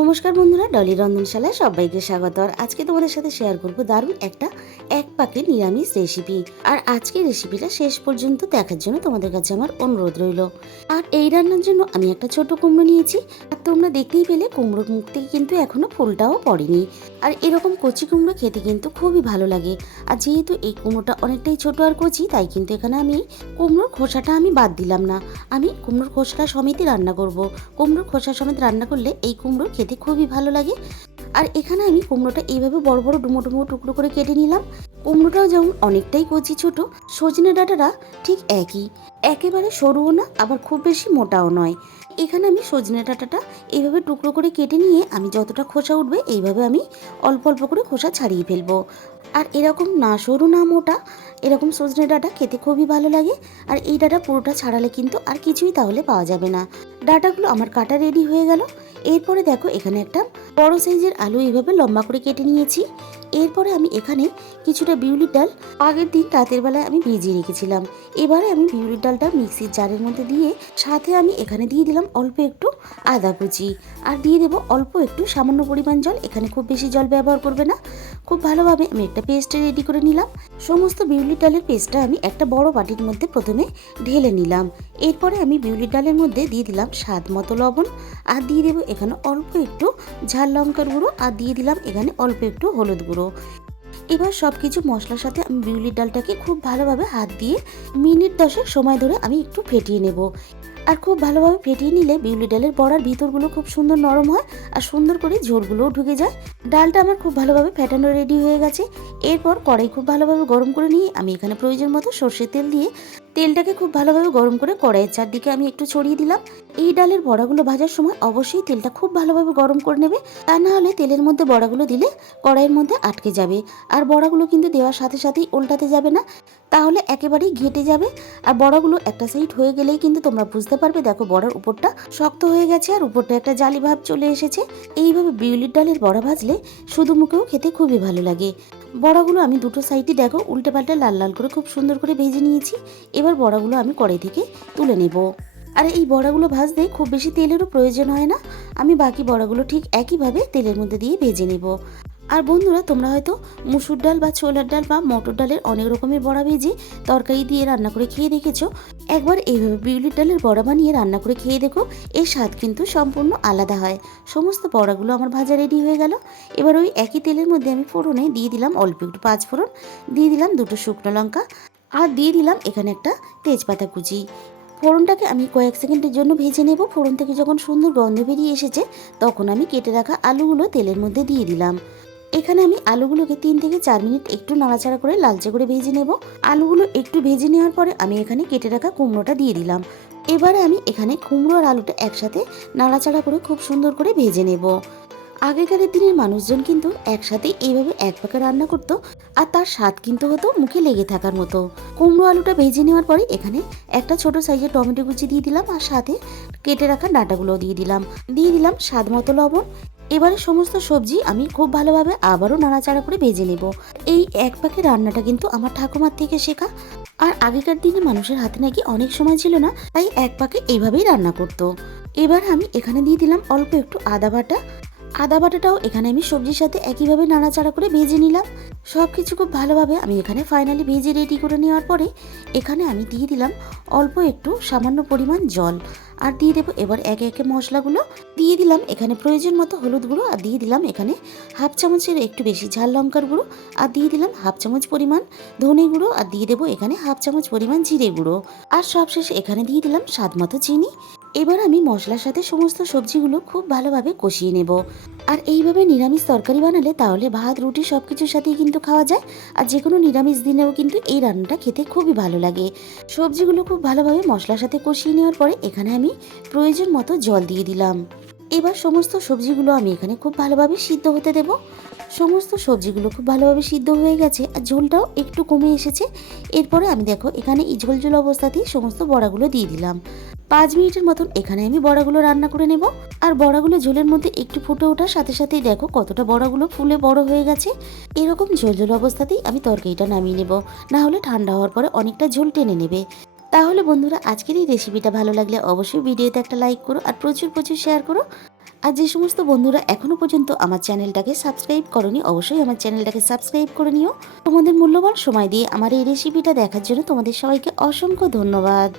নমস্কার বন্ধুরা, ডলি রন্ধনশালায় সবাইকে স্বাগত। আর আজকে তোমাদের সাথে শেয়ার করব দারুণ একটা এক পাকের নিরামিষ রেসিপি। আর আজকের রেসিপিটা শেষ পর্যন্ত দেখার জন্য তোমাদের কাছে আমার অনুরোধ রইল। আর এই রান্নার জন্য আমি একটা ছোট কুমড়ো নিয়েছি। আর তোমরা দেখতেই পেলে কুমড়োর মুখ থেকে কিন্তু এখনো ফুলটাও পড়েনি। আর এরকম কচি কুমড়ো খেতে কিন্তু খুবই ভালো লাগে। আর যেহেতু এই কুমড়োটা অনেকটাই ছোট আর কচি, তাই কিন্তু এখানে আমি কুমড়োর খোসাটা আমি বাদ দিলাম না। আমি কুমড়োর খোসাটা সমেতই রান্না করব। কুমড়োর খোসা সমেত রান্না করলে এই কুমড়ো খেতে খুবই ভালো লাগে। আর এখানে আমি কুমড়োটা এইভাবে বড় বড় ডুমো ডুমো টুকরো করে কেটে নিলাম। কুমড়োটাও যেমন অনেকটাই কচি ছোট, সজনে ডাঁটাটা ঠিক একই, একেবারে সরুও না আবার খুব বেশি মোটাও নয়। এখানে আমি সজনে ডাঁটাটা এইভাবে টুকরো করে কেটে নিয়ে আমি যতটা খোসা উঠবে এইভাবে আমি অল্প অল্প করে খোসা ছাড়িয়ে ফেলবো। আর এরকম না সরু না মোটা, এরকম সজনে ডাঁটা খেতে খুবই ভালো লাগে। আর এই ডাঁটা পুরোটা ছাড়ালে কিন্তু আর কিছুই তাহলে পাওয়া যাবে না। ডাঁটাগুলো আমার কাটা রেডি হয়ে গেল। এরপরে দেখো এখানে একটা বড় সাইজের আলু এইভাবে লম্বা করে কেটে নিয়েছি। এরপরে আমি এখানে কিছুটা বিউলির ডাল আগের দিন রাতের বেলায় আমি ভিজিয়ে রেখেছিলাম। এবারে আমি বিউলির ডালটা মিক্সির জারের মধ্যে দিয়ে সাথে আমি এখানে দিয়ে দিলাম অল্প একটু আদা কুচি, আর দিয়ে দেবো অল্প একটু সামান্য পরিমাণ জল। এখানে খুব বেশি জল ব্যবহার করবে না। খুব ভালোভাবে আমি একটা পেস্ট রেডি করে নিলাম। সমস্ত বিউলির ডালের পেস্টটা আমি একটা বড় বাটির মধ্যে প্রথমে ঢেলে নিলাম। এরপরে আমি বিউলির ডালের মধ্যে দিয়ে দিলাম স্বাদ মতো লবণ, আর দিয়ে দেবো এখানে অল্প একটু ঝাল লঙ্কার গুঁড়ো, আর দিয়ে দিলাম এখানে অল্প একটু হলুদ গুঁড়ো। এবার সব কিছু মশলার সাথে আমি বিউলির ডালটাকে খুব ভালোভাবে হাত দিয়ে মিনিট 10 সময় ধরে আমি একটু ফেটিয়ে নেব। আর খুব ভালোভাবে ফেটিয়ে নিলে বিউলি ডালের বড়ার ভিতরগুলো খুব সুন্দর নরম হয়, আর সুন্দর করে ঝোলগুলোও ঢুকে যায়। ডালটা আমার খুব ভালোভাবে ফেটানো রেডি হয়ে গেছে। এরপর কড়াই খুব ভালোভাবে গরম করে নিয়ে আমি এখানে প্রয়োজন মতো সর্ষের তেল দিয়ে তেলটাকে খুব ভালোভাবে গরম করে কড়াইয়ের চারদিকে আমি একটু ছড়িয়ে দিলাম। এই ডালের বড়াগুলো ভাজার সময় অবশ্যই তেলটা খুব ভালোভাবে গরম করে নেবে, তা না হলে তেলের মধ্যে বড়াগুলো দিলে কড়াইয়ের মধ্যে আটকে যাবে। আর বড়াগুলো কিন্তু দেওয়ার সাথে সাথেই উল্টাতে যাবে না, তাহলে একেবারেই ঘেটে যাবে। আর বড়াগুলো একটা সাইড হয়ে গেলেই কিন্তু তোমরা বুঝতে পারবে, দেখো বড়ার উপরটা শক্ত হয়ে গেছে আর উপরটা একটা জালি ভাব চলে এসেছে। এইভাবে বিউলির ডালের বড়া ভাজলে শুধু মুখেও খেতে খুবই ভালো লাগে। বড়াগুলো আমি দুটো সাইডই দেখো উল্টে পাল্টে লাল লাল করে খুব সুন্দর করে ভেজে নিয়েছি। এবার বড়াগুলো আমি কড়াই থেকে তুলে নেব। আর এই বড়াগুলো ভাজতে খুব বেশি তেলেরও প্রয়োজন হয় না। আমি বাকি বড়াগুলো ঠিক একইভাবে তেলের মধ্যে দিয়ে ভেজে নেব। আর বন্ধুরা, তোমরা হয়তো মুসুর ডাল বা ছোলার ডাল বা মটর ডালের অনেক রকমের বড়া ভেজে তরকারি দিয়ে রান্না করে খেয়ে দেখেছো। একবার এইভাবে বিউলির ডালের বড়া বানিয়ে রান্না করে খেয়ে দেখো, এর স্বাদ কিন্তু সম্পূর্ণ আলাদা হয়। সমস্ত বড়াগুলো আমার ভাজা রেডি হয়ে গেল। এবার ওই একই তেলের মধ্যে আমি ফোড়নে দিয়ে দিলাম অল্প একটু 5 ফোড়ন, দিয়ে দিলাম দুটো শুকনো লঙ্কা, আর দিয়ে দিলাম এখানে একটা তেজপাতা কুচি। ফোড়নটাকে আমি কয়েক সেকেন্ডের জন্য ভেজে নেব। ফোড়ন থেকে যখন সুন্দর গন্ধ বেরিয়ে এসেছে, তখন আমি কেটে রাখা আলুগুলো তেলের মধ্যে দিয়ে দিলাম। এখানে আমি আলুগুলোকে 3 থেকে 4 মিনিট একটু নাড়াচাড়া করে লালচে করে ভেজে নেব। আলুগুলো একটু ভেজে নেওয়ার পরে আমি এখানে কেটে রাখা কুমড়োটা দিয়ে দিলাম। এবারে আমি এখানে কুমড়ো আর আলুটা একসাথে নাড়াচাড়া করে খুব সুন্দর করে ভেজে নেব। আগেকারের দিনের মানুষজন কিন্তু একসাথে এইভাবে এক পাকে রান্না করতো, আর তার স্বাদ কিন্তু হতো মুখে লেগে থাকার মতো। কুমড়ো আলুটা ভেজে নেওয়ার পরে এখানে একটা ছোট সাইজের টমেটো কুচি দিয়ে দিলাম, আর সাথে কেটে রাখা ডাঁটাগুলো দিয়ে দিলাম স্বাদ মতো লবণ। এবারে সমস্ত সবজি আমি খুব ভালোভাবে আবারও নাড়াচাড়া করে ভেজে নেব। এই এক পাকে রান্নাটা কিন্তু আমার ঠাকুমার থেকে শেখা। আর আগেকার দিনে মানুষের হাতে নাকি অনেক সময় ছিল না, তাই এক পাকে এইভাবেই রান্না করতো। এবার আমি এখানে দিয়ে দিলাম অল্প একটু আদা বাটা। আদা বাটাটাও এখানে আমি সবজির সাথে একইভাবে নাড়াচাড়া করে ভেজে নিলাম। সব কিছু খুব ভালোভাবে আমি এখানে ফাইনালি ভেজে রেডি করে নেওয়ার পরে এখানে আমি দিয়ে দিলাম অল্প একটু সামান্য পরিমাণ জল, আর দিয়ে দেবো এবার একে একে মশলাগুলো। দিয়ে দিলাম এখানে প্রয়োজন মতো হলুদ গুঁড়ো, আর দিয়ে দিলাম এখানে হাফ চামচের একটু বেশি ঝাল লঙ্কার গুঁড়ো, আর দিয়ে দিলাম হাফ চামচ পরিমাণ ধনে গুঁড়ো, আর দিয়ে দেবো এখানে হাফ চামচ পরিমাণ জিরে গুঁড়ো, আর সবশেষে এখানে দিয়ে দিলাম স্বাদ মতো চিনি। এবার আমি মশলার সাথে সমস্ত সবজিগুলো খুব ভালোভাবে কষিয়ে নেব। আর এইভাবে নিরামিষ তরকারি বানালে তাহলে ভাত রুটি সব কিছুর সাথেই কিন্তু খাওয়া যায়। আর যে কোনো নিরামিষ দিনেও কিন্তু এই রান্নাটা খেতে খুবই ভালো লাগে। সবজিগুলো খুব ভালোভাবে মশলার সাথে কষিয়ে নেওয়ার পরে এখানে আমি প্রয়োজন মতো জল দিয়ে দিলাম। এবার সমস্ত সবজিগুলো আমি এখানে খুব ভালোভাবে সিদ্ধ হতে দেব। সমস্ত সবজিগুলো খুব ভালোভাবে সিদ্ধ হয়ে গেছে, আর ঝোলটাও একটু কমে এসেছে। এরপরে আমি দেখো এখানে এই ঝোল ঝোল অবস্থাতেই সমস্ত বড়াগুলো দিয়ে দিলাম। 5 মিনিটের মতন এখানে আমি বড়াগুলো রান্না করে নেব। আর বড়াগুলো ঝোলের মধ্যে একটু ফুটে ওঠার সাথে সাথেই দেখো কতটা বড়াগুলো ফুলে বড় হয়ে গেছে। এরকম ঝোল ঝোল অবস্থাতেই আমি তরকারিটা নামিয়ে নেব, না হলে ঠান্ডা হওয়ার পরে অনেকটা ঝোল টেনে নেবে। তাহলে বন্ধুরা, আজকের এই রেসিপিটা ভালো লাগলে অবশ্যই ভিডিওতে একটা লাইক করো, আর প্রচুর প্রচুর শেয়ার করো। আর যে সমস্ত বন্ধুরা এখনো পর্যন্ত আমার চ্যানেলটাকে সাবস্ক্রাইব করনি, অবশ্যই আমার চ্যানেলটাকে সাবস্ক্রাইব করে নিও। তোমাদের মূল্যবান সময় দিয়ে আমার এই রেসিপিটা দেখার জন্য তোমাদের সবাইকে অসংখ্য ধন্যবাদ।